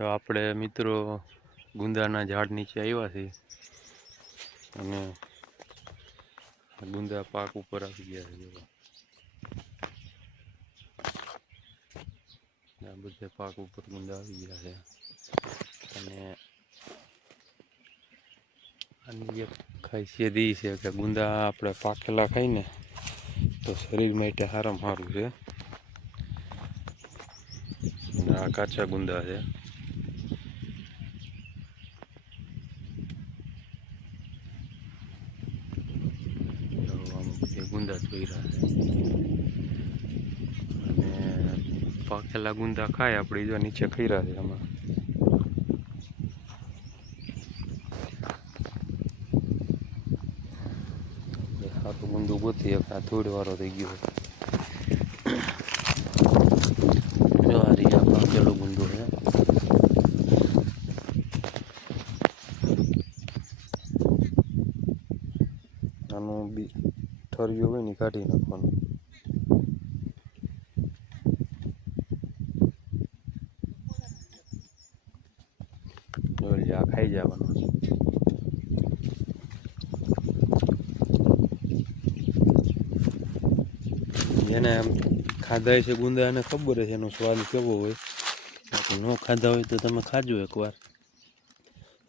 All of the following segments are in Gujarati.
તો આપણે મિત્રો ગુંદાના ઝાડ નીચે આવ્યા છીએ અને ગુંદા પાક ઉપર આવી ગયા છે. આ બધે પાક ઉપર ગુંદા આવી ગયા છે અને આની એક ખાસિયત એ છે કે ગુંદા આપણે પાકેલા ખાઈને તો શરીર માટે સારામાં સારું છે. આ કાચા ગુંદા છે. ગુંદા ચોર્યા છે અને પાકેલા ગુંદા ખાય આપણે જો નીચે ખીરા છે આમાં. આખું ગુંદું ગોતી આ થોડ વારો થઈ ગયો. જો આ રીયા પાકેલું ગુંદું છે. આનું બી ઠરિયું હોય ને કાઢી નાખવાનું. આ ખાઈ જવાનું. જેને આમ ખાધા છે ગુંદા એને ખબર છે એનો સ્વાદ કેવો હોય. ન ખાધા હોય તો તમે ખાજો એકવાર.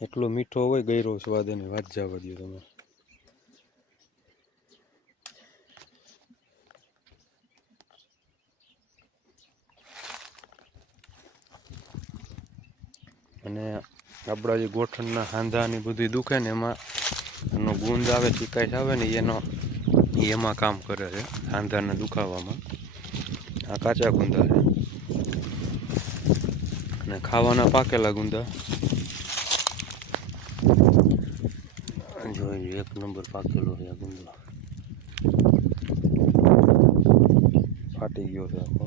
એટલો મીઠો હોય ગયરો સ્વાદ એની વાત જવા દો તમે. અને આપણા જે ગોઠણના હાંધા ને બધું દુખે ને એમાં એનો ગુંદ આવે ચીકાશ આવે ને એમાં કામ કરે છે હાંધાને દુખાવામાં. આ કાચા ગુંદા છે અને ખાવાના પાકેલા ગુંદા જોઈ એક નંબર પાકેલો છે. આ ગુંદો ફાટી ગયો છે આખો.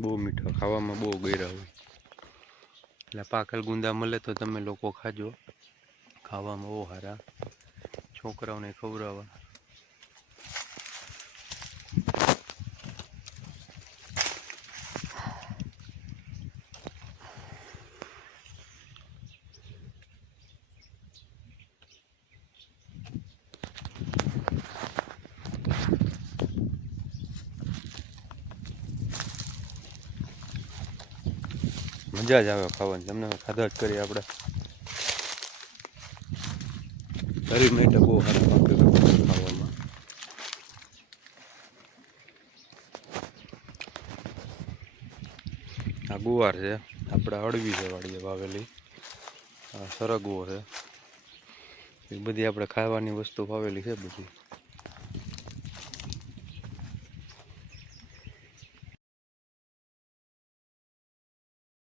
બહુ મીઠા, ખાવામાં બહુ ગયરા હોય. એટલે પાકેલ ગુંદા મળે તો તમે લોકો ખાજો. ખાવામાં બહુ સારા, છોકરાઓને ખવડાવવા. મજા જ આવે ખાવાની. તમને ખાધા જ કરીએ આપણે. શરીર માટે બહુ સારા પાકેલા ખાવામાં. આ ગુવાર છે આપણે અળવી છે વાડીએ વાવેલી. આ સરગવો છે. એ બધી આપણે ખાવાની વસ્તુ વાવેલી છે બધી.